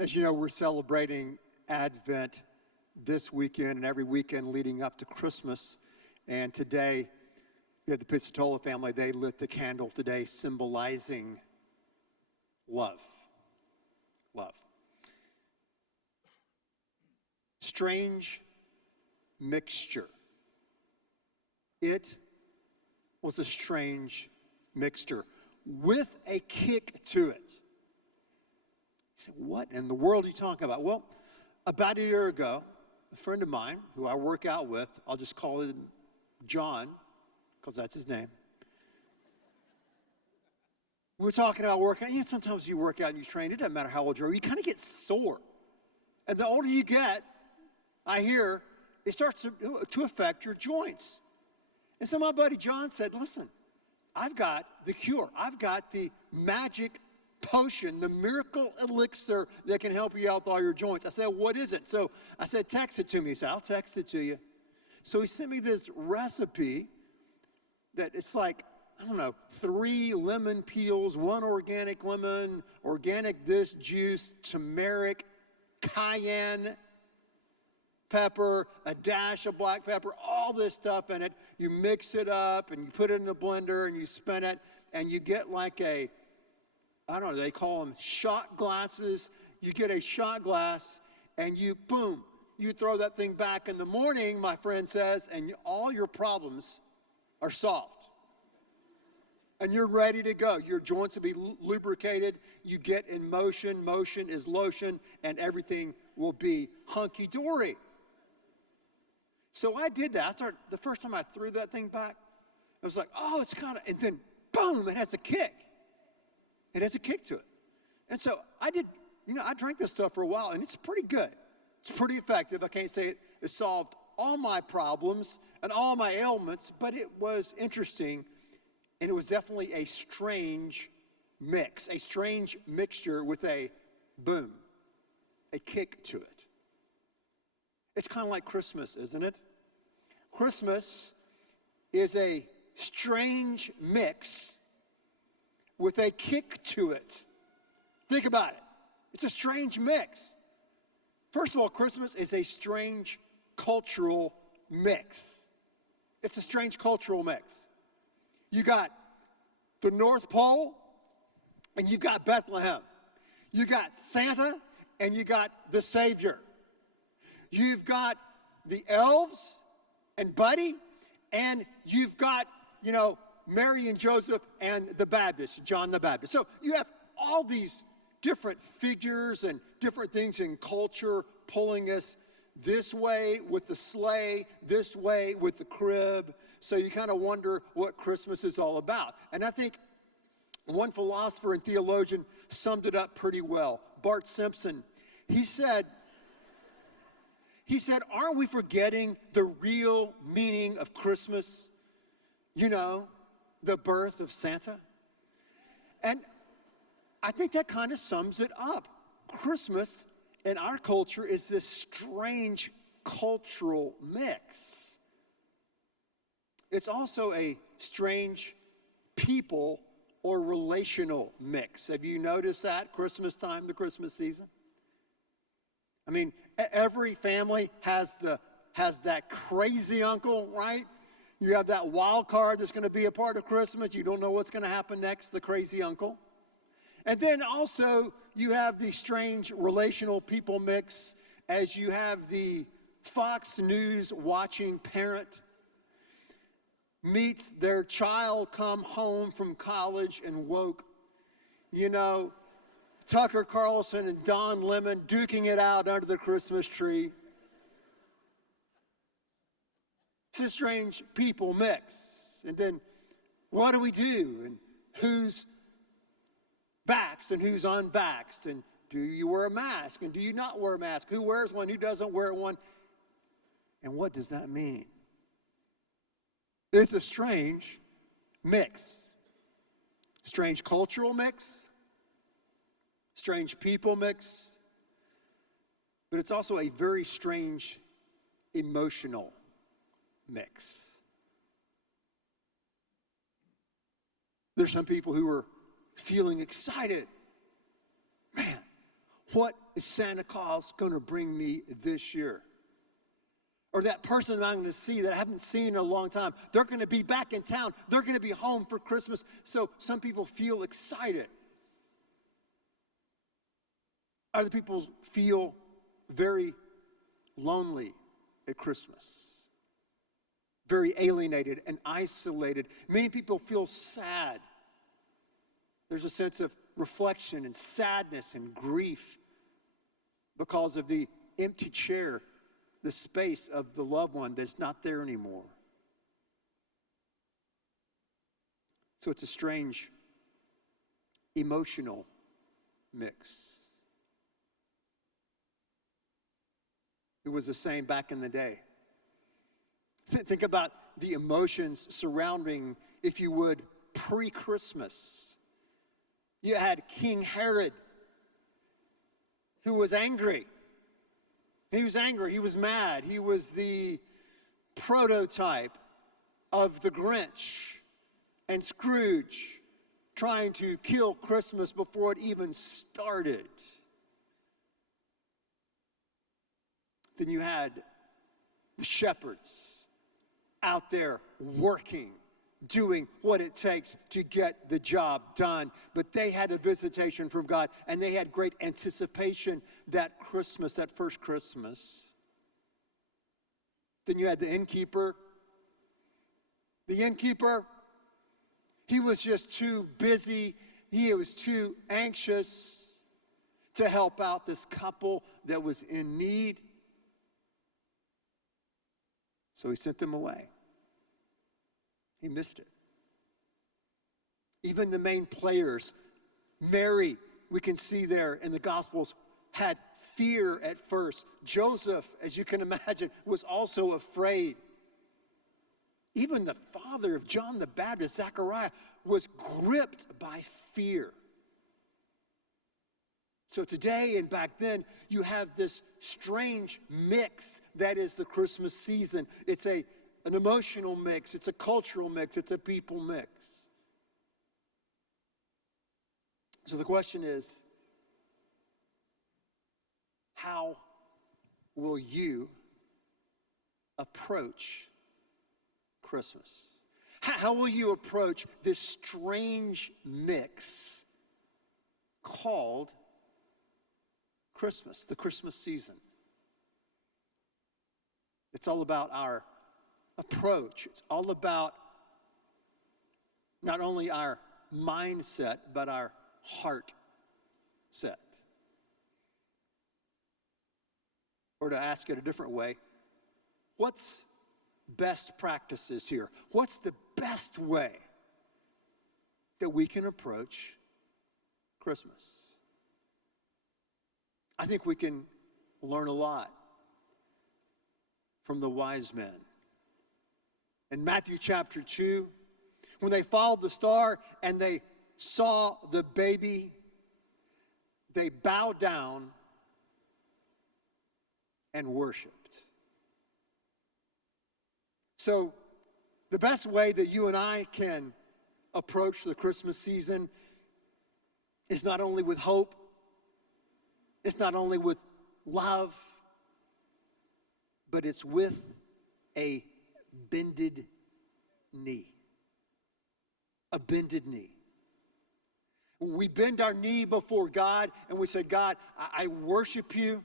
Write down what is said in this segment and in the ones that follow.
As you know, we're celebrating Advent this weekend and every weekend leading up to Christmas. And today, we have the Pizzatola family. They lit the candle today, symbolizing love. Love. Strange mixture. It was a strange mixture with a kick to it. You say, what in the world are you talking about? Well, about a year ago, a friend of mine who I work out with, I'll just call him John, because that's his name. We were talking about working out. You know, sometimes you work out and you train, it doesn't matter how old you are, you kind of get sore. And the older you get, I hear, it starts to affect your joints. And so my buddy John said, listen, I've got the cure. I've got the magic potion, the miracle elixir that can help you out with all your joints. I said, what is it? So I said, text it to me. He said, I'll text it to you. So he sent me this recipe that it's like, I don't know, 3 lemon peels, 1 organic lemon, organic this juice, turmeric, cayenne pepper, a dash of black pepper, all this stuff in it. You mix it up and you put it in the blender and you spin it and you get like a, I don't know, they call them shot glasses. You get a shot glass and you, boom, you throw that thing back in the morning, my friend says, and all your problems are solved. And you're ready to go. Your joints will be lubricated. You get in motion. Motion is lotion, and everything will be hunky-dory. So I did that. The first time I threw that thing back, I was like, oh, it's kind of, and then boom, it has a kick. It has a kick to it. And so I drank this stuff for a while, and it's pretty good. It's pretty effective. I can't say it solved all my problems and all my ailments, but it was interesting, and it was definitely a strange mix, a strange mixture with a boom, a kick to it. It's kind of like Christmas, isn't it? Christmas is a strange mix with a kick to it. Think about it. It's a strange mix. First of all, Christmas is a strange cultural mix. It's a strange cultural mix. You got the North Pole and you've got Bethlehem. You got Santa and you got the Savior. You've got the elves and Buddy, and you've got, Mary and Joseph and the Baptist, John the Baptist. So you have all these different figures and different things in culture pulling us this way with the sleigh, this way with the crib. So you kind of wonder what Christmas is all about. And I think one philosopher and theologian summed it up pretty well. Bart Simpson, he said, aren't we forgetting the real meaning of Christmas? The birth of Santa. And I think that kind of sums it up. Christmas in our culture is this strange cultural mix. It's also a strange people or relational mix. Have you noticed that Christmas time, the Christmas season? I mean, every family has that crazy uncle, right? You have that wild card that's going to be a part of Christmas. You don't know what's going to happen next, the crazy uncle. And then also you have the strange relational people mix as you have the Fox News watching parent meets their child come home from college and woke. Tucker Carlson and Don Lemon duking it out under the Christmas tree. It's a strange people mix. And then what do we do? And who's vaxxed and who's unvaxxed? And do you wear a mask? And do you not wear a mask? Who wears one? Who doesn't wear one? And what does that mean? It's a strange mix. Strange cultural mix. Strange people mix. But it's also a very strange emotional mix. There's some people who are feeling excited. Man, What is Santa Claus going to bring me this year? Or that person that I'm going to see that I haven't seen in a long time, they're going to be back in town. They're going to be home for Christmas. So some people feel excited. Other people feel very lonely at Christmas, very alienated and isolated. Many people feel sad. There's a sense of reflection and sadness and grief because of the empty chair, the space of the loved one that's not there anymore. So it's a strange emotional mix. It was the same back in the day. Think about the emotions surrounding, if you would, pre-Christmas. You had King Herod, who was angry. He was angry, he was mad. He was the prototype of the Grinch and Scrooge trying to kill Christmas before it even started. Then you had the shepherds out there working, doing what it takes to get the job done. But they had a visitation from God, and they had great anticipation that Christmas, that first Christmas. Then you had the innkeeper. The innkeeper, he was just too busy. He was too anxious to help out this couple that was in need. So he sent them away. He missed it. Even the main players, Mary, we can see there in the Gospels, had fear at first. Joseph, as you can imagine, was also afraid. Even the father of John the Baptist, Zechariah, was gripped by fear. So today and back then, you have this strange mix that is the Christmas season. It's an emotional mix, it's a cultural mix, it's a people mix. So the question is, how will you approach Christmas? How will you approach this strange mix called Christmas, the Christmas season? It's all about our approach. It's all about not only our mindset, but our heart set. Or to ask it a different way, what's best practices here? What's the best way that we can approach Christmas? I think we can learn a lot from the wise men. In Matthew chapter 2, when they followed the star and they saw the baby, they bowed down and worshiped. So the best way that you and I can approach the Christmas season is not only with hope, it's not only with love, but it's with a bended knee. A bended knee. We bend our knee before God and we say, God, I worship you.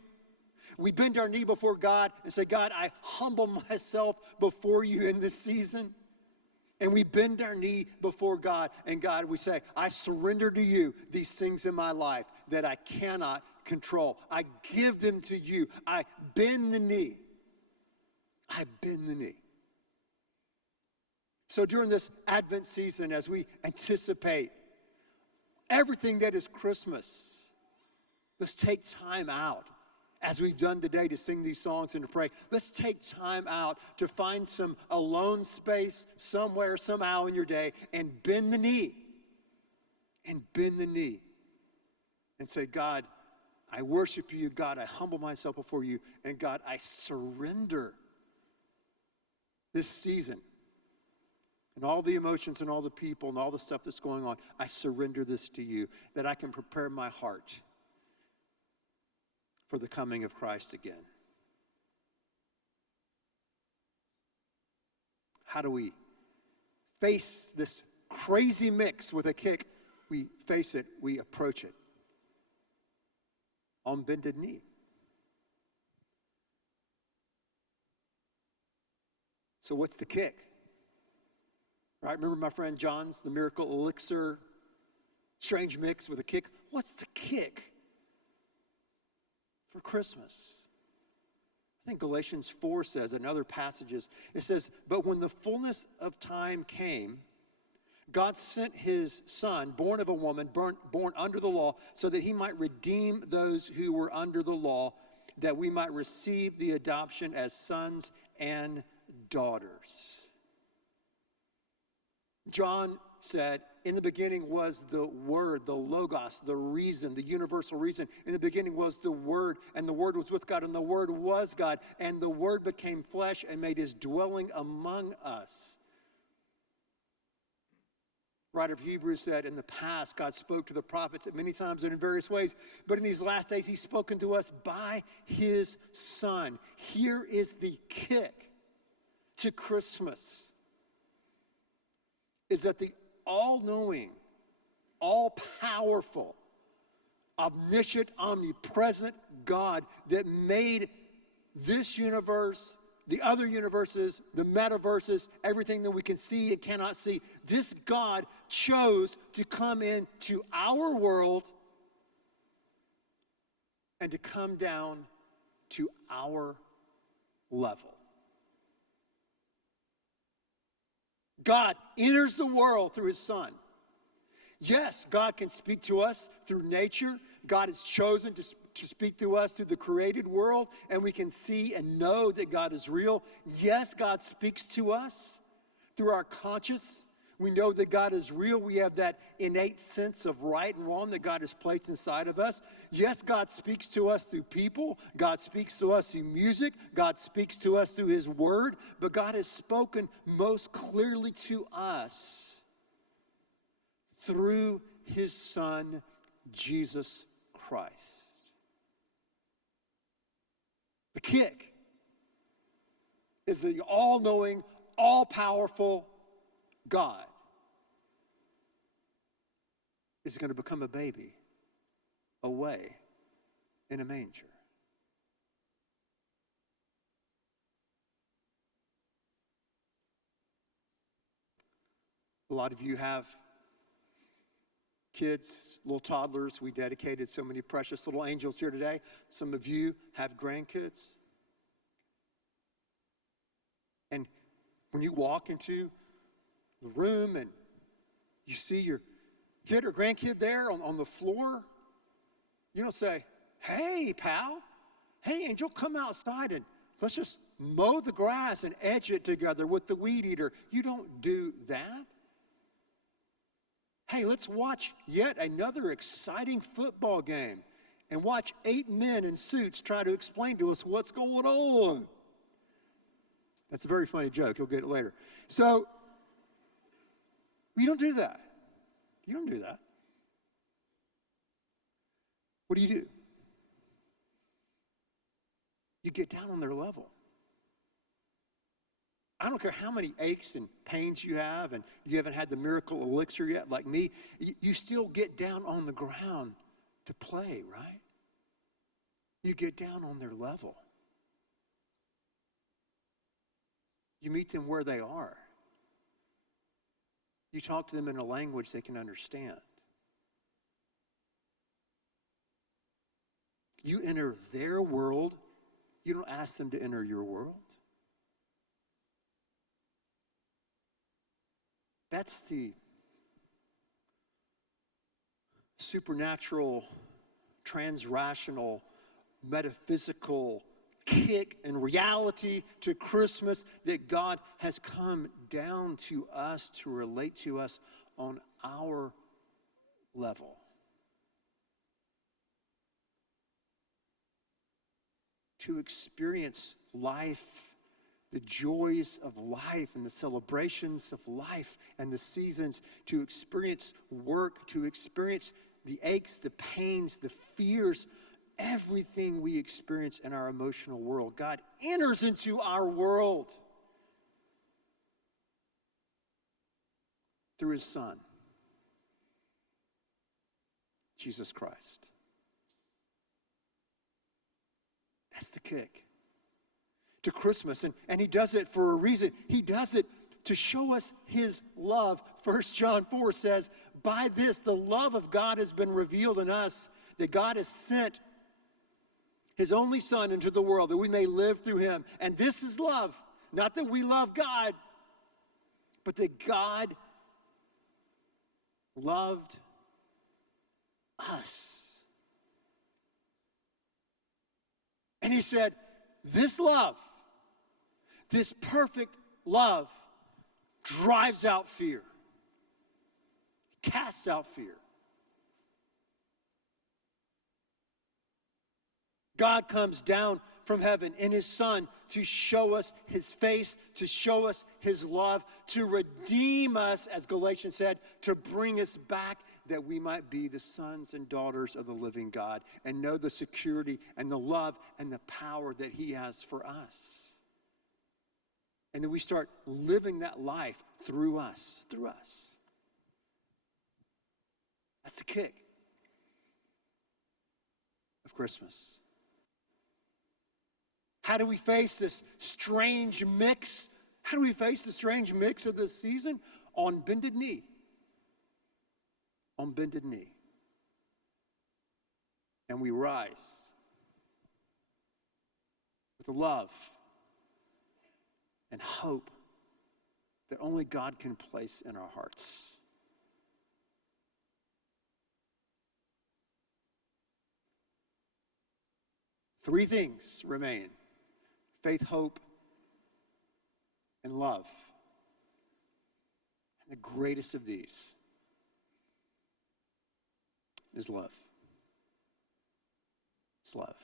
We bend our knee before God and say, God, I humble myself before you in this season. And we bend our knee before God, and God, we say, I surrender to you these things in my life that I cannot control. I give them to you. I bend the knee. I bend the knee. So during this Advent season, as we anticipate everything that is Christmas, let's take time out, as we've done today, to sing these songs and to pray. Let's take time out to find some alone space somewhere, somehow in your day, and bend the knee. And bend the knee. And say, God, I worship you. God, I humble myself before you. And God, I surrender this season. And all the emotions and all the people and all the stuff that's going on, I surrender this to you, that I can prepare my heart for the coming of Christ again. How do we face this crazy mix with a kick? We face it, we approach it on bended knee. So what's the kick? Right? Remember my friend John's, the miracle elixir, strange mix with a kick? What's the kick for Christmas? I think Galatians 4 says, in other passages, it says, but when the fullness of time came, God sent his son, born of a woman, born under the law, so that he might redeem those who were under the law, that we might receive the adoption as sons and daughters. John said, in the beginning was the Word, the Logos, the reason, the universal reason. In the beginning was the Word, and the Word was with God, and the Word was God, and the Word became flesh and made his dwelling among us. Writer of Hebrews said, in the past, God spoke to the prophets at many times and in various ways, but in these last days, he's spoken to us by his Son. Here is the kick to Christmas, is that the all-knowing, all-powerful, omniscient, omnipresent God that made this universe, the other universes, the metaverses, everything that we can see and cannot see, this God chose to come into our world and to come down to our level. God enters the world through his Son. Yes, God can speak to us through nature. God has chosen to speak to us through the created world, and we can see and know that God is real. Yes, God speaks to us through our conscience. We know that God is real. We have that innate sense of right and wrong that God has placed inside of us. Yes, God speaks to us through people. God speaks to us through music. God speaks to us through his word. But God has spoken most clearly to us through his Son, Jesus Christ. The kick is the all-knowing, all-powerful God is going to become a baby away in a manger. A lot of you have kids, little toddlers. We dedicated so many precious little angels here today. Some of you have grandkids. And when you walk into the room and you see your kid or grandkid there on the floor, you don't say, hey, pal, hey, Angel, come outside and let's just mow the grass and edge it together with the weed eater. You don't do that. Hey, let's watch yet another exciting football game and watch 8 men in suits try to explain to us what's going on. That's a very funny joke. You'll get it later. So, we don't do that. You don't do that. What do? You get down on their level. I don't care how many aches and pains you have and you haven't had the miracle elixir yet like me, you still get down on the ground to play, right? You get down on their level. You meet them where they are. You talk to them in a language they can understand. You enter their world. You don't ask them to enter your world. That's the supernatural, transrational, metaphysical kick and reality to Christmas that God has come down to us to relate to us on our level. To experience life, the joys of life and the celebrations of life and the seasons, to experience work, to experience the aches, the pains, the fears, everything we experience in our emotional world, God enters into our world through his Son, Jesus Christ. That's the kick to Christmas. And he does it for a reason. He does it to show us his love. 1 John 4 says, by this the love of God has been revealed in us, that God has sent his only Son into the world that we may live through him. And this is love. Not that we love God, but that God loved us. And he said, this love, this perfect love, drives out fear, casts out fear. God comes down from heaven in his Son to show us his face, to show us his love, to redeem us, as Galatians said, to bring us back that we might be the sons and daughters of the living God and know the security and the love and the power that he has for us. And then we start living that life through us, That's the kick of Christmas. How do we face this strange mix? How do we face the strange mix of this season? On bended knee. On bended knee. And we rise with the love and hope that only God can place in our hearts. Three things remain: faith, hope, and love. And the greatest of these is love. It's love.